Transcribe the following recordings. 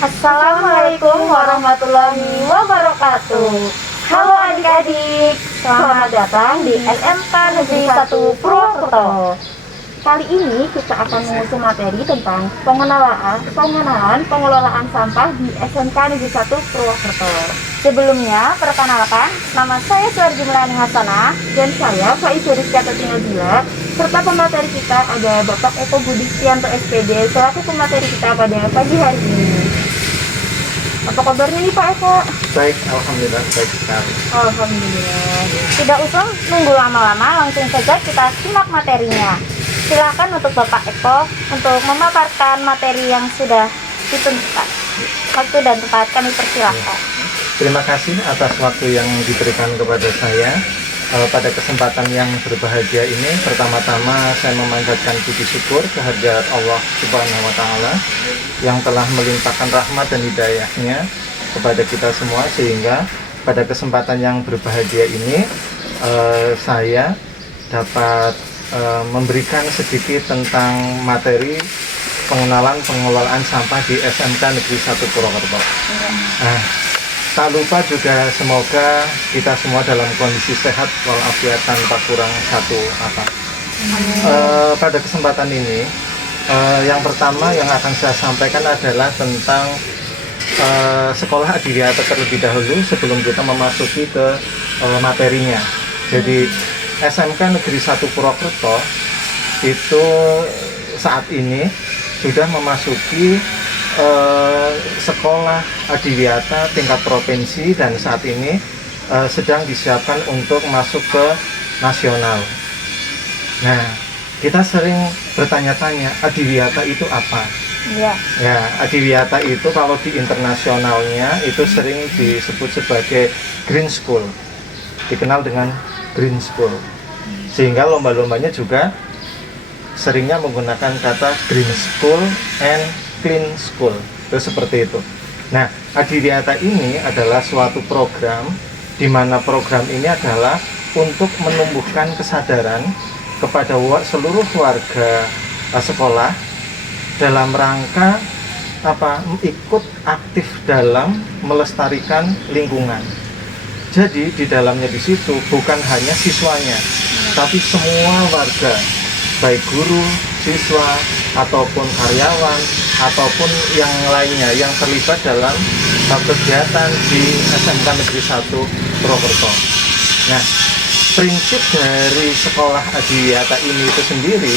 Assalamualaikum warahmatullahi wabarakatuh. Halo adik-adik, selamat datang di SMK Negeri 1 Purwokerto. Kali ini kita akan mengusung materi tentang pengenalan pengelolaan sampah di SMK Negeri 1 Purwokerto. Sebelumnya, perkenalkan, nama saya Suarji Melani Hasanah dan saya Faiza Rizka Tatinazila, serta pemateri kita ada Bapak Eko Budi Stianto SPD selaku pemateri kita pada pagi hari ini. Apa kabarnya nih Pak Eko? Baik, alhamdulillah baik sekali. Alhamdulillah. Tidak usah nunggu lama-lama, langsung saja kita simak materinya. Silakan untuk Bapak Eko untuk memaparkan materi yang sudah ditentukan. Waktu dan tempat kami persilahkan. Terima kasih atas waktu yang diberikan kepada saya. Pada kesempatan yang berbahagia ini, pertama-tama saya memanjatkan puji syukur kehadirat Allah Subhanahu wa Ta'ala yang telah melimpahkan rahmat dan hidayahnya kepada kita semua, sehingga pada kesempatan yang berbahagia ini saya dapat memberikan sedikit tentang materi pengenalan pengelolaan sampah di SMK Negeri 1 Purwokerto. Tak lupa juga semoga kita semua dalam kondisi sehat walafiat tanpa kurang satu apa. Pada kesempatan ini yang pertama yang akan saya sampaikan adalah tentang sekolah adiwiyata terlebih dahulu sebelum kita memasuki ke materinya. Jadi SMK Negeri 1 Purwokerto itu saat ini sudah memasuki sekolah adiwiyata tingkat provinsi dan saat ini sedang disiapkan untuk masuk ke nasional. Nah, kita sering bertanya-tanya, adiwiyata itu apa? Ya. Ya, adiwiyata itu kalau di internasionalnya itu sering disebut sebagai green school, dikenal dengan green school, sehingga lomba-lombanya juga seringnya menggunakan kata green school and clean school, itu seperti itu. Nah, adiwiyata ini adalah suatu program di mana program ini adalah untuk menumbuhkan kesadaran kepada seluruh warga sekolah dalam rangka ikut aktif dalam melestarikan lingkungan. Jadi di dalamnya di situ bukan hanya siswanya, tapi semua warga, baik guru, siswa, ataupun karyawan, ataupun yang lainnya yang terlibat dalam kegiatan di SMK Negeri 1 Purwokerto. Nah, prinsip dari sekolah adiwiyata ini itu sendiri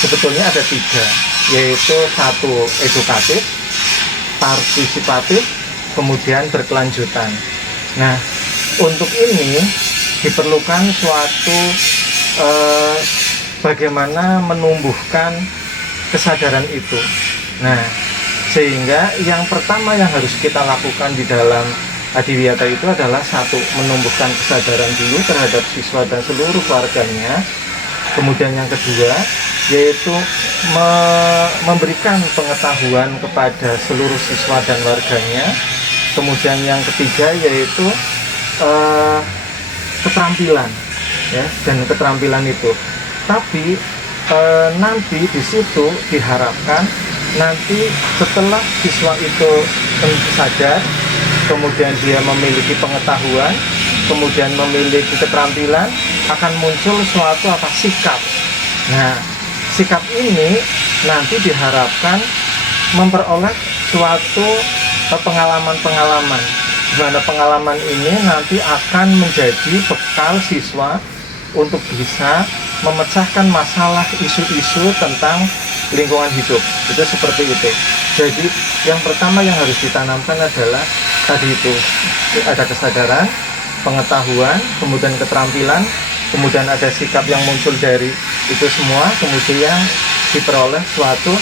sebetulnya ada 3, yaitu 1 edukatif, partisipatif, kemudian berkelanjutan. Nah, untuk ini diperlukan suatu bagaimana menumbuhkan kesadaran itu. Nah, sehingga yang pertama yang harus kita lakukan di dalam adiwiyata itu adalah 1, menumbuhkan kesadaran dulu terhadap siswa dan seluruh warganya. Kemudian yang kedua yaitu memberikan pengetahuan kepada seluruh siswa dan warganya. Kemudian yang ketiga yaitu keterampilan, ya, dan keterampilan itu. Tapi nanti di situ diharapkan nanti setelah siswa itu sadar, kemudian dia memiliki pengetahuan, kemudian memiliki keterampilan, akan muncul suatu sikap. Nah, sikap ini nanti diharapkan memperoleh suatu pengalaman-pengalaman, di mana pengalaman ini nanti akan menjadi bekal siswa untuk bisa memecahkan masalah isu-isu tentang lingkungan hidup. Itu seperti itu. Jadi yang pertama yang harus ditanamkan adalah tadi itu, ada kesadaran, pengetahuan, kemudian keterampilan, kemudian ada sikap yang muncul dari itu semua, kemudian diperoleh suatu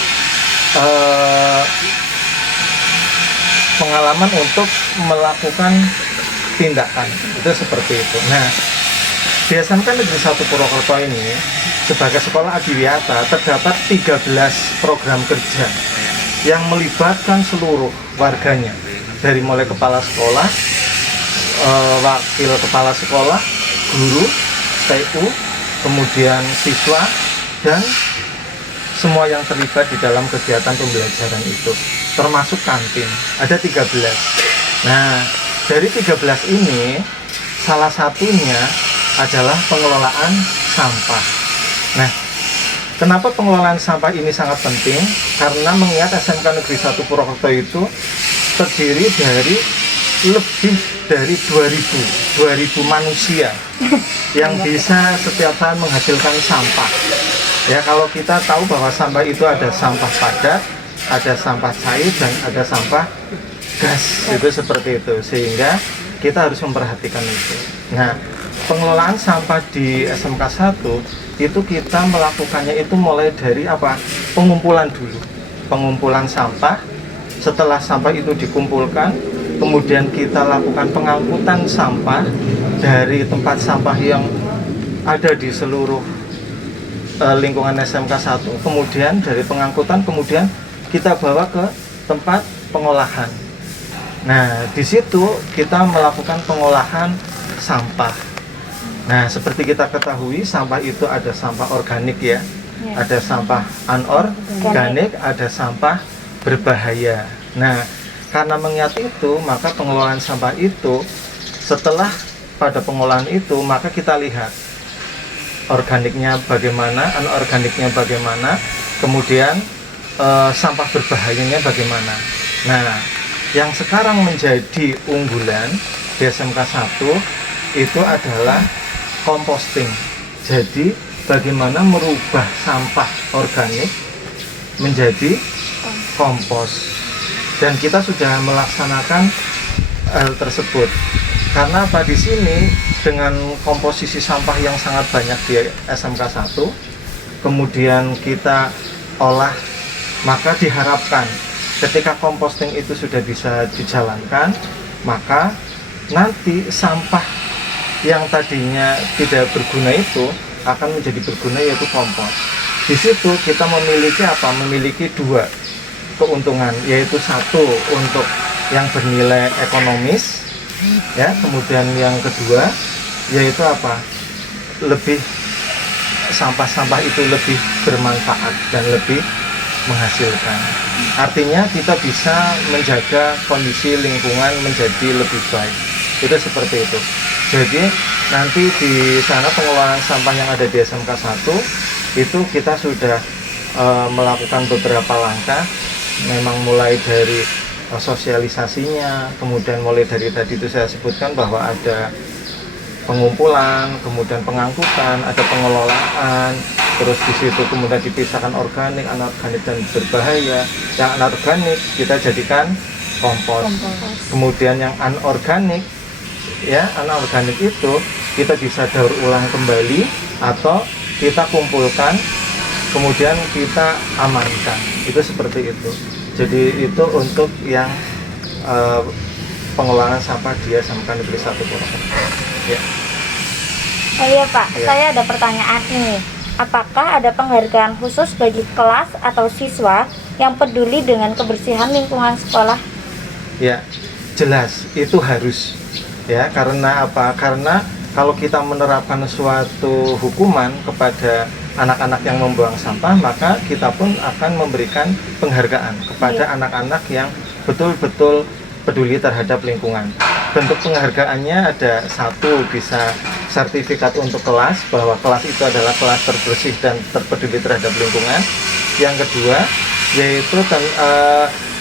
pengalaman untuk melakukan tindakan. Itu seperti itu. Nah, di SMK Negeri 1 Purwokerto ini sebagai sekolah adiwiyata terdapat 13 program kerja yang melibatkan seluruh warganya, dari mulai kepala sekolah, wakil kepala sekolah, guru, TU, kemudian siswa, dan semua yang terlibat di dalam kegiatan pembelajaran itu, termasuk kantin. Ada 13. Nah, dari 13 ini, salah satunya adalah pengelolaan sampah. Nah, kenapa pengelolaan sampah ini sangat penting? Karena mengingat SMK Negeri 1 Purwokerto itu terdiri dari lebih dari 2000 manusia yang bisa setiap saat menghasilkan sampah. Ya, kalau kita tahu bahwa sampah itu ada sampah padat, ada sampah cair, dan ada sampah gas, itu seperti itu. Sehingga kita harus memperhatikan itu. Nah, pengelolaan sampah di SMK 1 itu kita melakukannya itu mulai dari apa? Pengumpulan dulu. Pengumpulan sampah. Setelah sampah itu dikumpulkan, kemudian kita lakukan pengangkutan sampah dari tempat sampah yang ada di seluruh lingkungan SMK 1. Kemudian dari pengangkutan kemudian kita bawa ke tempat pengolahan. Nah, di situ kita melakukan pengolahan sampah. Nah, seperti kita ketahui, sampah itu ada sampah organik ya, ada sampah anorganik, ada sampah berbahaya. Nah, karena mengingat itu, maka pengelolaan sampah itu, setelah pada pengolahan itu, maka kita lihat organiknya bagaimana, anorganiknya bagaimana, kemudian sampah berbahayanya bagaimana. Nah, yang sekarang menjadi unggulan di SMK 1 itu adalah composting. Jadi bagaimana merubah sampah organik menjadi kompos. Dan kita sudah melaksanakan hal tersebut. Karena apa, di sini dengan komposisi sampah yang sangat banyak di SMK 1, kemudian kita olah, maka diharapkan ketika composting itu sudah bisa dijalankan, maka nanti sampah yang tadinya tidak berguna itu akan menjadi berguna, yaitu kompos. Di situ kita memiliki apa? Memiliki dua keuntungan, yaitu satu untuk yang bernilai ekonomis, ya, kemudian yang kedua yaitu apa? Lebih sampah-sampah itu lebih bermanfaat dan lebih menghasilkan. Artinya kita bisa menjaga kondisi lingkungan menjadi lebih baik. Itu seperti itu. Jadi nanti di sana pengelolaan sampah yang ada di SMK 1 itu kita sudah melakukan beberapa langkah. Memang mulai dari sosialisasinya, kemudian mulai dari tadi itu saya sebutkan bahwa ada pengumpulan, kemudian pengangkutan, ada pengelolaan, terus di situ kemudian dipisahkan organik, anorganik, dan berbahaya. Yang anorganik kita jadikan kompos. Kemudian yang anorganik, ya, anorganik itu kita bisa daur ulang kembali atau kita kumpulkan, kemudian kita amankan. Itu seperti itu. Jadi itu untuk yang pengelolaan sampah di SMK Negeri 1 Purwokerto. Ya. Oh iya Pak, Ya. saya ada pertanyaan ini. Apakah ada penghargaan khusus bagi kelas atau siswa yang peduli dengan kebersihan lingkungan sekolah? Ya, jelas itu harus. Ya, karena apa? Karena kalau kita menerapkan suatu hukuman kepada anak-anak yang membuang sampah, maka kita pun akan memberikan penghargaan kepada anak-anak yang betul-betul peduli terhadap lingkungan. Bentuk penghargaannya ada satu, bisa sertifikat untuk kelas, bahwa kelas itu adalah kelas terbersih dan terpeduli terhadap lingkungan. Yang kedua, yaitu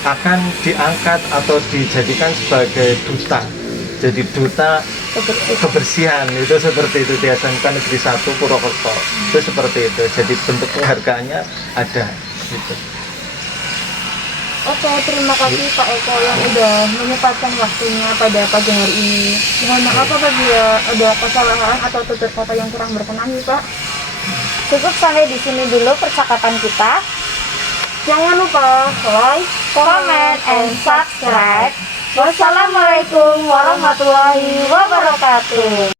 akan diangkat atau dijadikan sebagai duta. Jadi duta kebersihan, itu seperti itu di SMK Negeri 1 Purwokerto. Itu seperti itu. Jadi bentuk penghargaannya ada gitu. Oke, terima kasih Pak Eko yang udah menyempatkan waktunya pada pagi hari ini. Mohon maaf apabila ada kesalahan atau tutur kata yang kurang berkenan nih Pak. Cukup sampai di sini dulu percakapan kita. Jangan lupa like, comment, and subscribe. Wassalamualaikum warahmatullahi wabarakatuh.